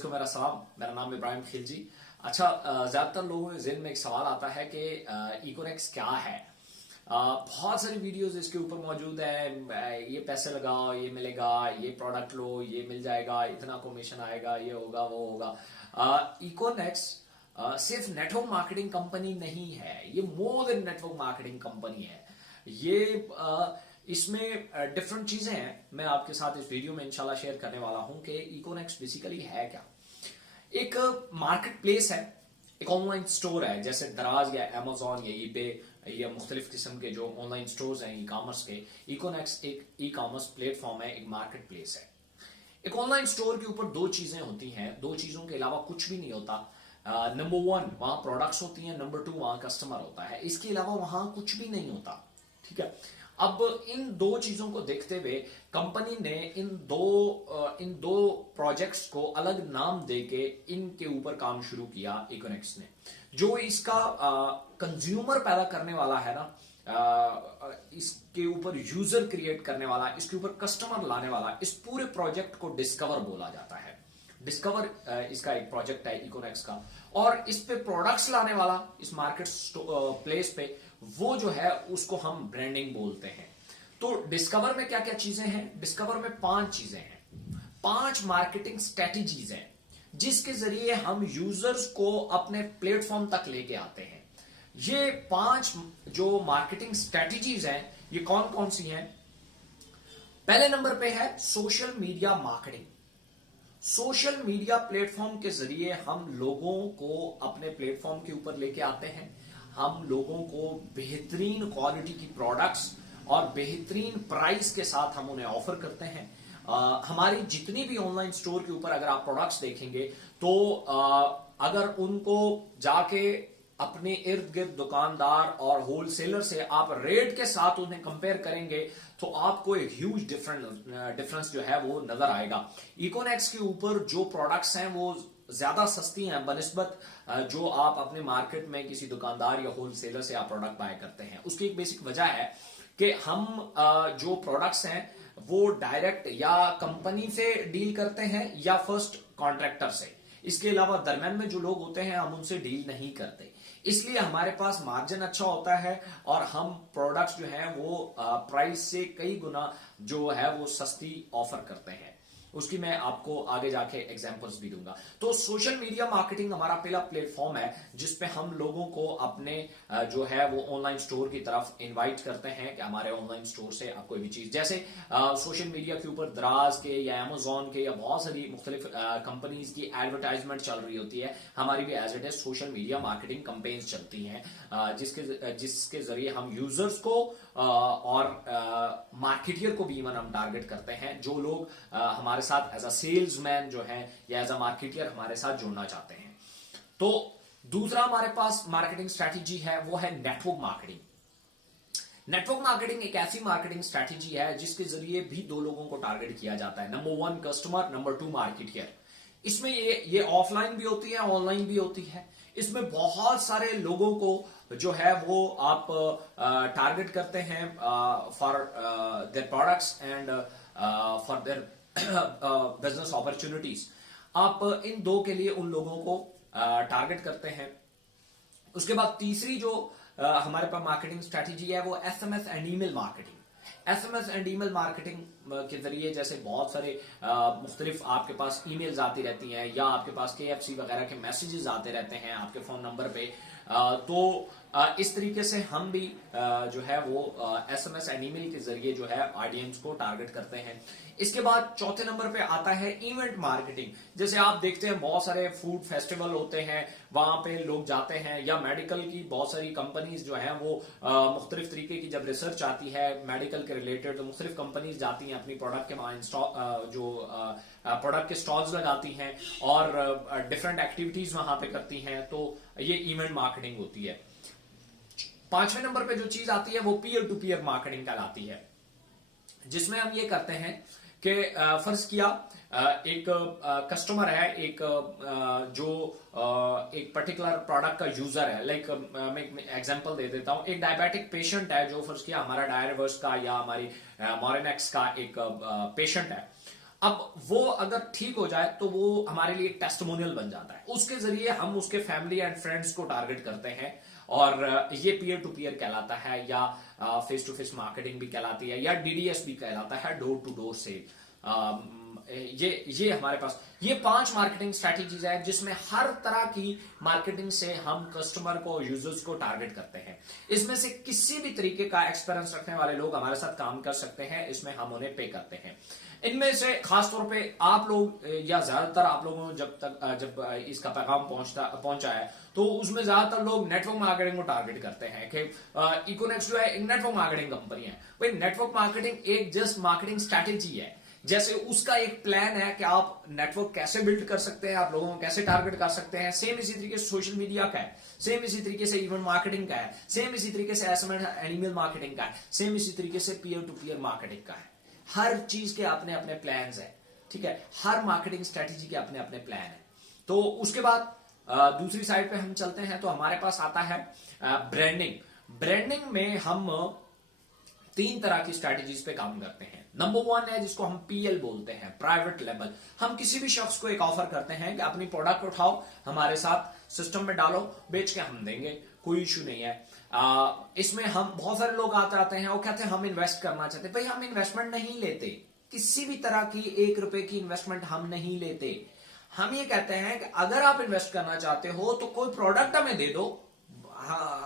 Viewers को मेरा सलाम। मेरा नाम इब्राहिम खिलजी। अच्छा, ज्यादातर लोगों के ज़हन में एक सवाल आता है कि इकोनेक्स क्या है। बहुत सारी वीडियोस इसके ऊपर मौजूद है। ये पैसे लगाओ, ये मिलेगा, ये प्रोडक्ट लो, ये मिल जाएगा, इतना कमीशन आएगा, ये होगा, वो होगा। इकोनेक्स सिर्फ नेटवर्क मार्केटिंग कंपनी नहीं है, ये more than network marketing company है। ये इसमें डिफरेंट चीजें हैं। मैं आपके साथ इस वीडियो में इंशाल्लाह शेयर करने वाला हूं कि इकोनेक्स बेसिकली है क्या। एक मार्केट प्लेस है, एक ऑनलाइन स्टोर है, जैसे दराज या अमेजोन या ईबे या मुख्तलिफ किस्म के जो ऑनलाइन स्टोर्स हैं ई कॉमर्स के। इकोनेक्स एक ई कॉमर्स प्लेटफॉर्म है, एक मार्केट प्लेस है। एक ऑनलाइन स्टोर के ऊपर दो चीजें होती हैं, दो चीजों के अलावा कुछ भी नहीं होता। नंबर वन, वहां प्रोडक्ट्स होती हैं। नंबर टू, वहां कस्टमर होता है। इसके अलावा वहां कुछ भी नहीं होता। ठीक है। अब इन दो चीजों को देखते हुए कंपनी ने इन दो प्रोजेक्ट्स को अलग नाम देके इनके ऊपर काम शुरू किया इकोनेक्स ने। जो इसका कंज्यूमर पैदा करने वाला है ना, इसके ऊपर यूजर क्रिएट करने वाला, इसके ऊपर कस्टमर लाने वाला, इस पूरे प्रोजेक्ट को डिस्कवर बोला जाता है। डिस्कवर इसका एक प्रोजेक्ट है इकोनेक्स का। और इस पे प्रोडक्ट्स लाने वाला, इस मार्केट प्लेस पे, वो जो है उसको हम ब्रांडिंग बोलते हैं। तो डिस्कवर में क्या क्या चीजें हैं? डिस्कवर में 5 चीजें हैं, 5 मार्केटिंग स्ट्रेटेजीज हैं जिसके जरिए हम यूजर्स को अपने प्लेटफॉर्म तक लेके आते हैं। ये 5 जो मार्केटिंग स्ट्रेटेजीज हैं, ये कौन कौन सी हैं? पहले नंबर पे है social media marketing. Social media platform के जरिए हम लोगों को अपने प्लेटफॉर्म के ऊपर लेके आते हैं। हम लोगों को बेहतरीन क्वालिटी की प्रोडक्ट्स और बेहतरीन प्राइस के साथ हम उन्हें ऑफर करते हैं। हमारी जितनी भी ऑनलाइन स्टोर के ऊपर अगर आप प्रोडक्ट्स देखेंगे तो अगर उनको जाके अपने इर्द गिर्द दुकानदार और होलसेलर से आप रेट के साथ उन्हें कंपेयर करेंगे तो आपको एक ह्यूज डिफरेंस जो है वो नजर आएगा। इकोनेक्स के ऊपर जो प्रोडक्ट्स हैं वो ज्यादा सस्ती हैं बनिस्बत जो आप अपने मार्केट में किसी दुकानदार या होलसेलर से आप प्रोडक्ट बाय करते हैं। उसकी एक बेसिक वजह है कि हम जो प्रोडक्ट्स हैं वो डायरेक्ट या कंपनी से डील करते हैं या फर्स्ट कॉन्ट्रैक्टर से। इसके अलावा दरम्यान में जो लोग होते हैं हम उनसे डील नहीं करते, इसलिए हमारे पास मार्जिन अच्छा होता है और हम प्रोडक्ट्स जो हैं वो प्राइस से कई गुना जो है वो सस्ती ऑफर करते हैं। उसकी मैं आपको आगे जाके एग्जांपल्स भी दूंगा। तो सोशल मीडिया मार्केटिंग हमारा पहला प्लेटफॉर्म है जिसपे हम लोगों को अपने जो है वो ऑनलाइन स्टोर की तरफ इनवाइट करते हैं कि हमारे ऑनलाइन स्टोर से आप कोई भी चीज, जैसे सोशल मीडिया के ऊपर दराज के या अमेजोन के या बहुत सारी मुख्तलिफ कंपनीज की एडवर्टाइजमेंट चल रही होती है। हमारी भी as it is social media marketing campaigns चलती हैं जिसके जरिए हम यूजर्स को और मार्केटियर को भी इवन हम टारगेट करते हैं, जो लोग हमारे साथ एज अ सेल्समैन जो है या एज अ मार्केटियर हमारे साथ जुड़ना चाहते हैं। तो दूसरा हमारे पास मार्केटिंग स्ट्रैटेजी है वो है नेटवर्क मार्केटिंग। नेटवर्क मार्केटिंग एक ऐसी मार्केटिंग स्ट्रैटेजी है जिसके जरिए भी दो लोगों को टारगेट किया जाता है। Number 1 customer, number 2 marketeer. इसमें ये ऑफलाइन भी होती है, ऑनलाइन भी होती है। इसमें बहुत सारे लोगों को जो है वो आप टारगेट करते हैं for their products and for their business opportunities. आप इन दो के लिए उन लोगों को टारगेट करते हैं। उसके बाद तीसरी जो हमारे पास मार्केटिंग स्ट्रैटेजी है वो SMS and email marketing. SMS and email marketing के जरिए जैसे बहुत सारे मुख्तलिफ आपके पास ईमेल्स आती रहती हैं या आपके पास केएफसी वगैरह के मैसेजेस आते रहते हैं आपके फोन नंबर पे। तो इस तरीके से हम भी जो है वो एसएमएस एंड ईमेल के जरिए जो है ऑडियंस को टारगेट करते हैं। इसके बाद चौथे नंबर पे आता है इवेंट मार्केटिंग। जैसे आप देखते हैं बहुत सारे फूड फेस्टिवल होते हैं, वहां पे लोग जाते हैं, या मेडिकल की बहुत सारी कंपनीज जो है वो मुख्तलिफ तरीके की जब रिसर्च आती है मेडिकल के रिलेटेड तो मुख्तलिफ कंपनीज जाती हैं अपनी प्रोडक्ट के वहां जो प्रोडक्ट के स्टॉल्स लगाती हैं और डिफरेंट एक्टिविटीज वहां पे करती हैं। तो ये इवेंट मार्केटिंग होती है। 5वें नंबर पे जो चीज आती है वो पीयर टू पीयर मार्केटिंग कहलाती है, जिसमें हम ये करते हैं कि फर्ज किया एक कस्टमर है, एक जो एक पर्टिकुलर प्रोडक्ट का यूजर है। लाइक मैं एक एग्जांपल दे देता हूं। एक डायबिटिक पेशेंट है जो फर्ज किया हमारा डायरवर्स का या हमारी मोरेनेक्स का एक पेशेंट है। अब वो अगर ठीक हो जाए तो वो हमारे लिए टेस्टिमोनियल बन जाता है, उसके जरिए हम उसके फैमिली एंड फ्रेंड्स को टारगेट करते हैं, और ये पीयर टू पीयर कहलाता है, या फेस टू फेस मार्केटिंग भी कहलाती है, या डीडीएस भी कहलाता है, डोर टू डोर सेल। ये हमारे पास ये 5 मार्केटिंग स्ट्रैटेजीज है जिसमें हर तरह की मार्केटिंग से हम कस्टमर को, यूजर्स को टारगेट करते हैं। इसमें से किसी भी तरीके का एक्सपीरियंस रखने वाले लोग हमारे साथ काम कर सकते हैं, इसमें हम उन्हें पे करते हैं। इनमें से खासतौर पे आप लोग या ज्यादातर आप लोगों को जब इसका पैगाम पहुंचा है तो उसमें ज्यादातर लोग नेटवर्क मार्केटिंग को टारगेट करते हैं कि इकोनेक्स जो है एक नेटवर्क मार्केटिंग कंपनी है। भाई नेटवर्क मार्केटिंग एक जस्ट मार्केटिंग स्ट्रैटेजी है, जैसे उसका एक प्लान है कि आप नेटवर्क कैसे बिल्ड कर सकते हैं, आप लोगों को कैसे टारगेट कर सकते हैं। सेम इसी तरीके से सोशल मीडिया का है, सेम इसी तरीके से इवेंट मार्केटिंग का है, सेम इसी तरीके से एसएमएस एनिमल मार्केटिंग का है, सेम इसी तरीके से पीयर टू पीयर मार्केटिंग का है। हर चीज के अपने अपने प्लान्स है, ठीक है, हर मार्केटिंग स्ट्रेटेजी के अपने अपने प्लान है। तो उसके बाद दूसरी साइड पे हम चलते हैं तो हमारे पास आता है ब्रांडिंग। ब्रांडिंग में हम 3 तरह की स्ट्रेटेजीज पे काम करते हैं। नंबर 1 है जिसको हम पीएल बोलते हैं, प्राइवेट लेबल। हम किसी भी शख्स को एक ऑफर करते हैं कि अपनी प्रोडक्ट उठाओ, हमारे साथ सिस्टम में डालो, बेच के हम देंगे, कोई इश्यू नहीं है। इसमें हम बहुत सारे लोग आते हैं, वो कहते हैं हम इन्वेस्ट करना चाहते हैं। भाई हम इन्वेस्टमेंट नहीं लेते, किसी भी तरह की 1 रुपए की इन्वेस्टमेंट हम नहीं लेते। हम ये कहते हैं कि अगर आप इन्वेस्ट करना चाहते हो तो कोई प्रोडक्ट हमें दे दो,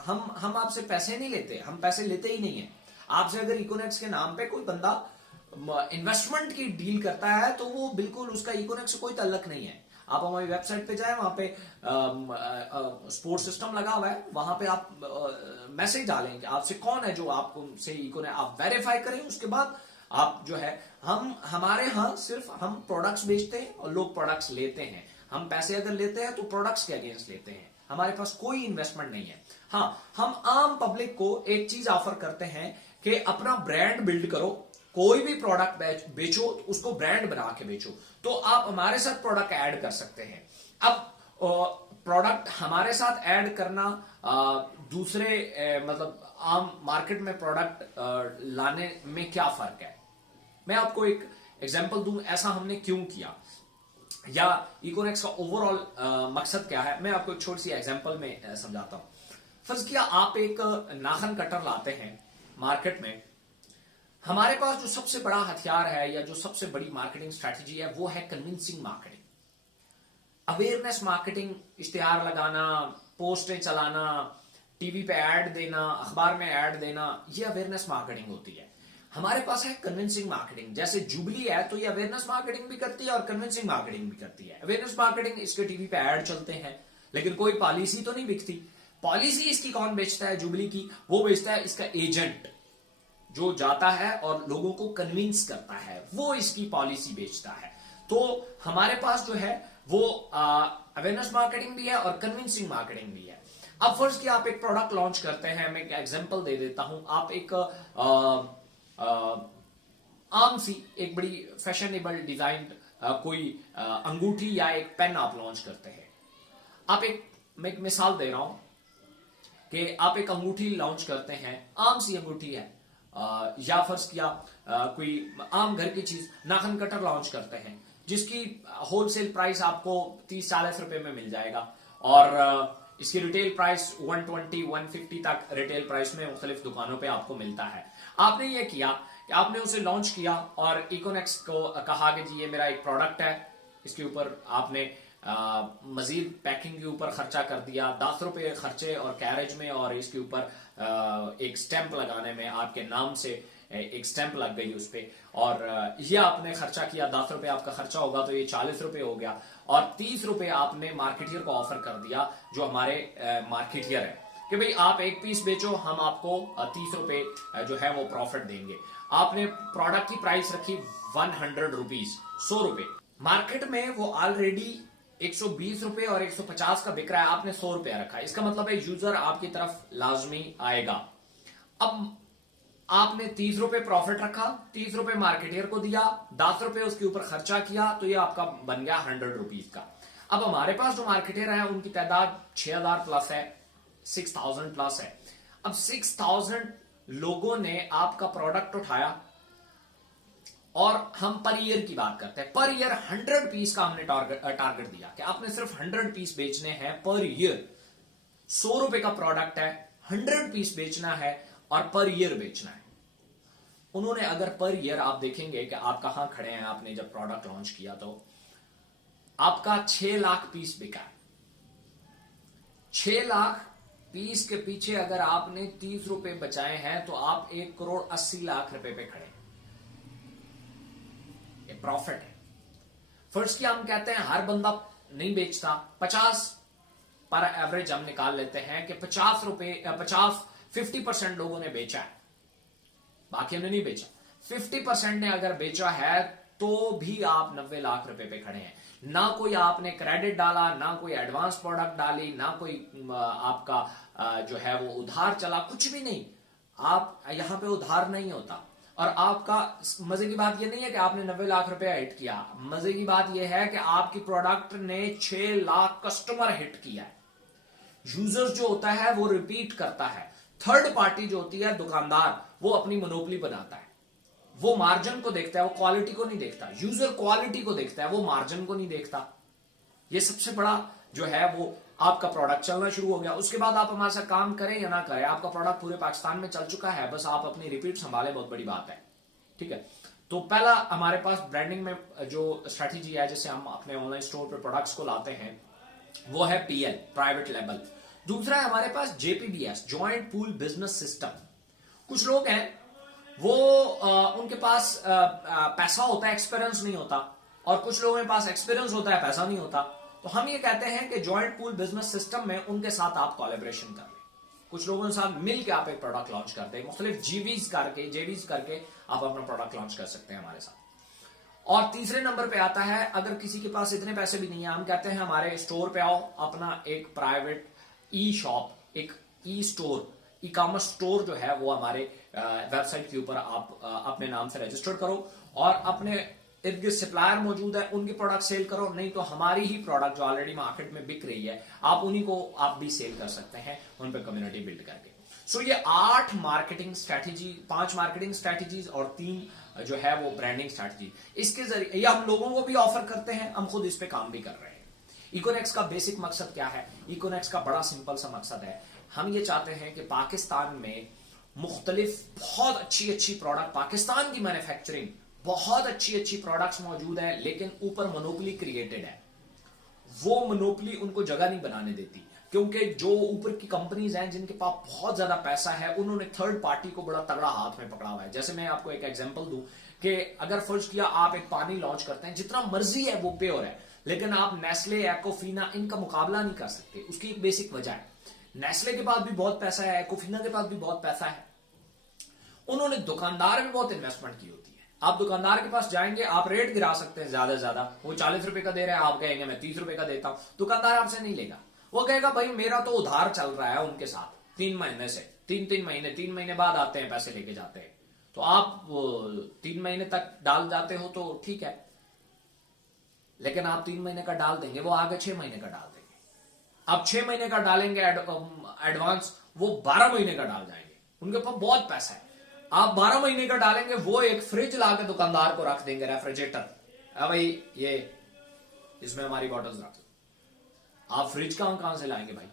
हम आपसे पैसे नहीं लेते, हम पैसे लेते ही नहीं है आपसे। अगर इकोनेक्स के नाम पे कोई बंदा इन्वेस्टमेंट की डील करता है तो वो बिल्कुल उसका इकोनेक्स से कोई ताल्लुक नहीं है। आप हमारी वेबसाइट पे जाए, वहां पे स्पोर्ट सिस्टम लगा हुआ है, वहां पे आप मैसेज डालें कि आपसे कौन है जो आपको से इकोनेक्स, आप वेरीफाई करें, उसके बाद आप जो है हमारे यहाँ सिर्फ हम प्रोडक्ट्स बेचते हैं और लोग प्रोडक्ट्स लेते हैं। हम पैसे अगर लेते हैं तो प्रोडक्ट्स के अगेंस्ट लेते हैं, हमारे पास कोई इन्वेस्टमेंट नहीं है। हाँ, हम आम पब्लिक को एक चीज ऑफर करते हैं कि अपना ब्रांड बिल्ड करो, कोई भी प्रोडक्ट बेचो तो उसको ब्रांड बना के बेचो, तो आप हमारे साथ प्रोडक्ट ऐड कर सकते हैं। अब प्रोडक्ट हमारे साथ ऐड करना दूसरे मतलब आम मार्केट में प्रोडक्ट लाने में क्या फर्क है, मैं आपको एक एग्जांपल दूं ऐसा हमने क्यों किया, या इकोनेक्स का ओवरऑल मकसद क्या है। मैं आपको एक छोटी सी एग्जांपल में समझाता हूं। फर्ज किया आप एक नाखन कटर लाते हैं मार्केट में, हमारे पास जो सबसे बड़ा हथियार है या जो सबसे बड़ी मार्केटिंग स्ट्रैटेजी है वो है कन्विंसिंग मार्केटिंग, अवेयरनेस मार्केटिंग, इश्तिहार लगाना, पोस्टें चलाना, टीवी पे ऐड देना, अखबार में ऐड देना, ये अवेयरनेस मार्केटिंग होती है। हमारे पास है कन्विंसिंग मार्केटिंग, जैसे जुबली है तो ये अवेयरनेस मार्केटिंग भी करती है और कन्विंसिंग मार्केटिंग भी करती है। अवेयरनेस मार्केटिंग, इसके टीवी पे ऐड चलते हैं लेकिन कोई पॉलिसी तो नहीं बिकती। पॉलिसी इसकी कौन बेचता है जुबली की, वो बेचता है इसका एजेंट जो जाता है और लोगों को कन्विंस करता है, वो इसकी पॉलिसी बेचता है। तो हमारे पास जो है वो अवेयरनेस मार्केटिंग भी है और कन्विंसिंग मार्केटिंग भी है। अब फर्स्ट की आप एक प्रोडक्ट लॉन्च करते हैं, मैं एक एग्जांपल दे देता हूं। आप एक आम सी एक बड़ी फैशनेबल डिजाइन कोई अंगूठी या एक पेन आप लॉन्च करते हैं। मैं एक मिसाल दे रहा हूं कि आप एक अंगूठी लॉन्च करते हैं, आम सी अंगूठी है, या फर्ज किया कोई आम घर की चीज नाखन कटर लॉन्च करते हैं जिसकी होलसेल प्राइस आपको 30-40 रुपए में मिल जाएगा, और इसकी रिटेल प्राइस 120-150 तक रिटेल प्राइस में मुख्तलिफ दुकानों पे आपको मिलता है। आपने ये किया कि आपने उसे लॉन्च किया और इकोनेक्स को कहा कि जी ये मेरा एक प्रोडक्ट है, इसके ऊपर आपने मजीद पैकिंग के ऊपर खर्चा कर दिया, 10 रुपए खर्चे और कैरेज में, और इसके ऊपर एक स्टैंप लगाने में आपके नाम से एक स्टैंप लग गई उस पे, और ये आपने खर्चा किया, 10 रुपए आपका खर्चा होगा तो ये 40 रुपए हो गया, और 30 रुपए आपने मार्केटियर को ऑफर कर दिया जो हमारे मार्केटियर है कि भाई आप एक पीस बेचो, हम आपको 30 रुपए जो है वो प्रॉफिट देंगे। आपने प्रोडक्ट की प्राइस रखी 100 रुपीज, 100 रुपए, मार्केट में वो ऑलरेडी 120 रुपए और 150 का बिक रहा है, आपने 100 रुपया रखा, इसका मतलब है यूजर आपकी तरफ लाजमी आएगा। अब आपने 30 रुपए प्रॉफिट रखा, 30 रुपए मार्केटियर को दिया, 10 रुपए उसके ऊपर खर्चा किया, तो ये आपका बन गया 100 रुपीज का। अब हमारे पास जो मार्केटियर है उनकी तादाद 6000 प्लस है, 6000 प्लस है। अब 6000 लोगों ने आपका प्रोडक्ट उठाया, और हम पर ईयर की बात करते हैं, पर ईयर 100 पीस का हमने टारगेट दिया कि आपने सिर्फ 100 पीस बेचने हैं पर ईयर। 100 रुपए का प्रोडक्ट है, 100 पीस बेचना है और पर ईयर बेचना है। उन्होंने अगर पर ईयर, आप देखेंगे कि आप कहां खड़े हैं, आपने जब प्रोडक्ट लॉन्च किया तो आपका 6 लाख पीस बिका है। 6 लाख पीस के पीछे अगर आपने 30 रुपए बचाए हैं तो आप 1,80,00,000 पे खड़े हैं। ये प्रॉफिट है। फर्स्ट की हम कहते हैं हर बंदा नहीं बेचता, 50 पर एवरेज हम निकाल लेते हैं कि 50% लोगों ने बेचा है, बाकी हमने नहीं बेचा। 50% ने अगर बेचा है तो भी आप 90 लाख रुपए पे खड़े हैं। ना कोई आपने क्रेडिट डाला, ना कोई एडवांस प्रोडक्ट डाली, ना कोई आपका जो है वो उधार चला, कुछ भी नहीं। आप यहां पे उधार नहीं होता। और आपका मजे की बात यह नहीं है कि आपने 90 लाख रुपया हिट किया, मजे की बात यह है कि आपकी प्रोडक्ट ने 6 लाख कस्टमर हिट किया है। यूजर जो होता है वो रिपीट करता है। थर्ड पार्टी जो होती है दुकानदार, वो अपनी मोनोपोली बनाता है। वो मार्जिन को देखता है, वो क्वालिटी को नहीं देखता। यूजर क्वालिटी को देखता है, वो मार्जिन को नहीं देखता। ये सबसे बड़ा जो है वो आपका प्रोडक्ट चलना शुरू हो गया। उसके बाद आप हमारे साथ काम करें या ना करें, आपका प्रोडक्ट पूरे पाकिस्तान में चल चुका है, बस आप अपनी रिपीट संभालें, बहुत बड़ी बात है। ठीक है, तो पहला हमारे पास ब्रांडिंग में जो स्ट्रेटेजी है, जैसे हम अपने ऑनलाइन स्टोर पर प्रोडक्ट्स को लाते हैं, वो है PL, प्राइवेट लेबल। दूसरा है हमारे पास JPBS, joint pool business system. कुछ लोग हैं वो उनके पास पैसा होता है, एक्सपीरियंस नहीं होता, और कुछ लोगों के पास एक्सपीरियंस होता है, पैसा नहीं होता। तो हम ये कहते हैं कि जॉइंट पूल बिजनेस सिस्टम में उनके साथ आप कोलैबोरेशन कर लें, कुछ लोगों के साथ मिलकर आप एक प्रोडक्ट लॉन्च करते हैं, मुख्तलिफ जेवीज करके आप अपना प्रोडक्ट लॉन्च कर सकते हैं हमारे साथ। और तीसरे नंबर पे आता है, अगर किसी के पास इतने पैसे भी नहीं है, हम कहते हैं हमारे स्टोर पे आओ, अपना एक प्राइवेट ई-शॉप, एक ई-स्टोर, ई-कॉमर्स स्टोर जो है वो हमारे वेबसाइट के ऊपर आप अपने नाम से रजिस्टर करो और अपने इर्द गिर्द सप्लायर मौजूद है, उनके प्रोडक्ट सेल करो। नहीं तो हमारी ही प्रोडक्ट जो ऑलरेडी मार्केट में बिक रही है, आप उन्हीं को आप भी सेल कर सकते हैं, उन पर कम्युनिटी बिल्ड करके। सो ये 8 मार्केटिंग स्ट्रैटेजी, 5 मार्केटिंग स्ट्रैटेजीज और 3 जो है वो ब्रांडिंग स्ट्रैटेजी, इसके जरिए ये हम लोगों को भी ऑफर करते हैं, हम खुद इस पे काम भी कर रहे हैं। इकोनेक्स का बेसिक मकसद क्या है? इकोनेक्स का बड़ा सिंपल सा मकसद है, हम ये चाहते हैं कि पाकिस्तान में मुख्तलिफ बहुत अच्छी प्रोडक्ट, पाकिस्तान की मैन्युफैक्चरिंग, बहुत अच्छी प्रोडक्ट्स मौजूद है, लेकिन ऊपर मोनोपोली क्रिएटेड है। वो मोनोपोली उनको जगह नहीं बनाने देती, क्योंकि जो ऊपर की कंपनीज हैं जिनके पास बहुत ज्यादा पैसा है, उन्होंने थर्ड पार्टी को बड़ा तगड़ा हाथ में पकड़ा हुआ है। जैसे मैं आपको एक एग्जांपल दूं कि अगर फर्ज किया आप एक पानी लॉन्च करते हैं, जितना मर्जी है वो प्योर है, लेकिन आप नेस्ले, एक्कोफिना, इनका मुकाबला नहीं कर सकते। उसकी एक बेसिक वजह है, नेस्ले के पास भी बहुत पैसा है, एक्कोफिना के पास भी बहुत पैसा है, उन्होंने दुकानदार में बहुत इन्वेस्टमेंट की होती है। आप दुकानदार के पास जाएंगे, आप रेट गिरा सकते हैं ज्यादा से ज्यादा, वो 40 रुपए का दे रहा है, आप कहेंगे मैं 30 रुपए का देता हूं, दुकानदार आपसे नहीं लेगा। वो कहेगा भाई मेरा तो उधार चल रहा है उनके साथ 3 महीने से, 3 महीने बाद आते हैं, पैसे लेके जाते हैं, तो आप 3 महीने तक डाल जाते हो तो ठीक है, लेकिन आप 3 महीने का डाल देंगे, वो आगे 6 महीने का डाल देंगे। आप 6 महीने का डालेंगे एडवांस, वो 12 महीने का डाल जाएंगे, उनके पास बहुत पैसा है। आप 12 महीने का डालेंगे, वो एक फ्रिज लाके दुकानदार को रख देंगे, रेफ्रिजरेटर, भाई ये इसमें हमारी बॉटल्स रख दो। आप फ्रिज कहां से लाएंगे भाई?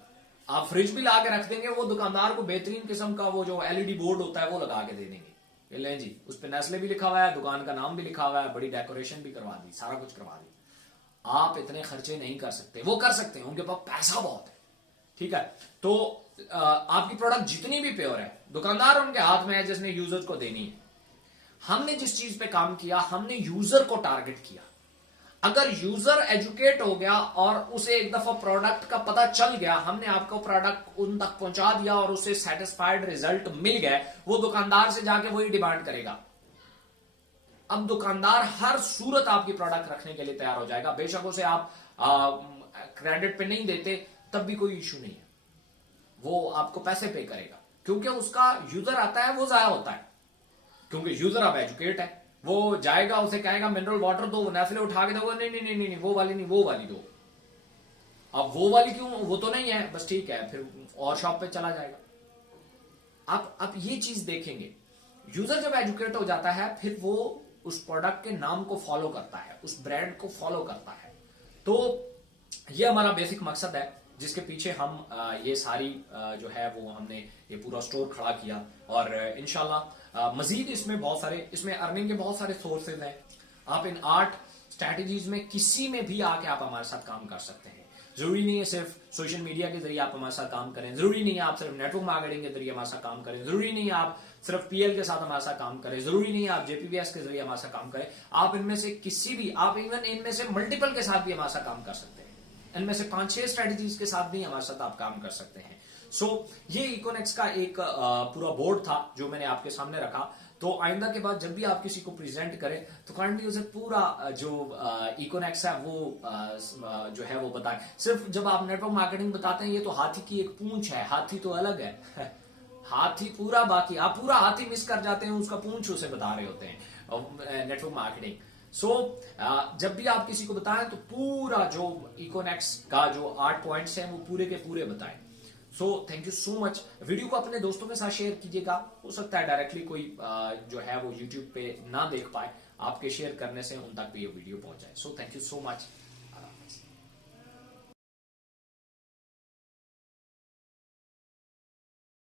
आप फ्रिज भी ला के रख देंगे, वो दुकानदार को बेहतरीन किस्म का वो जो LED बोर्ड होता है वो लगा के दे देंगे, ले जी, उस पर नेस्ले भी लिखा हुआ है, दुकान का नाम भी लिखा हुआ है, बड़ी डेकोरेशन भी करवा दी, सारा कुछ करवा दी। आप इतने खर्चे नहीं कर सकते, वो कर सकते हैं, उनके पास पैसा बहुत है। ठीक है, तो आपकी प्रोडक्ट जितनी भी प्योर है, दुकानदार उनके हाथ में है जिसने यूजर को देनी है। हमने जिस चीज पे काम किया, हमने यूजर को टारगेट किया। अगर यूजर एजुकेट हो गया और उसे एक दफा प्रोडक्ट का पता चल गया, हमने आपको प्रोडक्ट उन तक पहुंचा दिया और उसे सेटिस्फाइड रिजल्ट मिल गए, वो दुकानदार से जाके वही डिमांड करेगा। अब दुकानदार हर सूरत आपकी प्रोडक्ट रखने के लिए तैयार हो जाएगा, बेशक उसे आप क्रेडिट पे नहीं देते तब भी कोई इशू नहीं है, वो आपको पैसे पे करेगा, क्योंकि उसका यूजर आता है वो जाया होता है, क्योंकि यूजर अब एजुकेट है, वो जाएगा, उसे कहेगा मिनरल वाटर दो, नेस्ले उठा के दोगे, नहीं वो वाली नहीं, वो वाली दो। अब वो वाली क्यों, वो तो नहीं है, बस ठीक है, फिर और शॉप पे चला जाएगा। आप ये चीज देखेंगे, यूजर जब एजुकेट हो जाता है, फिर वो उस प्रोडक्ट के नाम को फॉलो करता है, उस ब्रांड को फॉलो करता है। तो ये हमारा बेसिक मकसद है जिसके पीछे हम ये सारी जो है वो हमने ये पूरा स्टोर खड़ा किया। और इंशाल्लाह मजीद इसमें अर्निंग के बहुत सारे सोर्सेज हैं। आप इन 8 स्ट्रैटेजीज में किसी में भी आके आप हमारे साथ काम कर सकते हैं। जरूरी नहीं है सिर्फ सोशल मीडिया के जरिए आप हमारे साथ काम करें, जरूरी नहीं है आप सिर्फ नेटवर्क मार्केटिंग के जरिए हमारे साथ काम करें, जरूरी नहीं है आप सिर्फ पीएल के साथ हमारे साथ काम करें, जरूरी नहीं है आप जेपीबीएस के जरिए हमारे साथ काम करें। आप इनमें से किसी भी, आप इवन इनमें से मल्टीपल के साथ भी हमारे साथ काम कर सकते हैं। इनमें से 5-6 स्ट्रेटेजीज के साथ भी हमारे साथ आप काम कर सकते हैं। सो ये इकोनेक्स का एक पूरा बोर्ड था जो मैंने आपके सामने रखा। तो आइंदा के बाद जब भी आप किसी को प्रेजेंट करें तो काइंडली उसे पूरा जो इकोनेक्स है वो जो है वो बताएं। सिर्फ जब आप नेटवर्क मार्केटिंग बताते हैं ये तो हाथी की एक पूंछ है, हाथी तो अलग है हाथी पूरा, बाकी आप पूरा हाथी मिस कर जाते हैं, उसका पूंछ उसे बता रहे होते हैं नेटवर्क मार्केटिंग। सो जब भी आप किसी को बताएं तो पूरा जो इकोनेक्स का जो 8 पॉइंट्स हैं वो पूरे के पूरे बताएं। So thank you so much. Video को अपने दोस्तों के साथ शेयर कीजिएगा। हो सकता है डायरेक्टली कोई जो है वो यूट्यूब पे ना देख पाए, आपके शेयर करने से उन तक भी ये वीडियो पहुंच जाए। So thank you so much.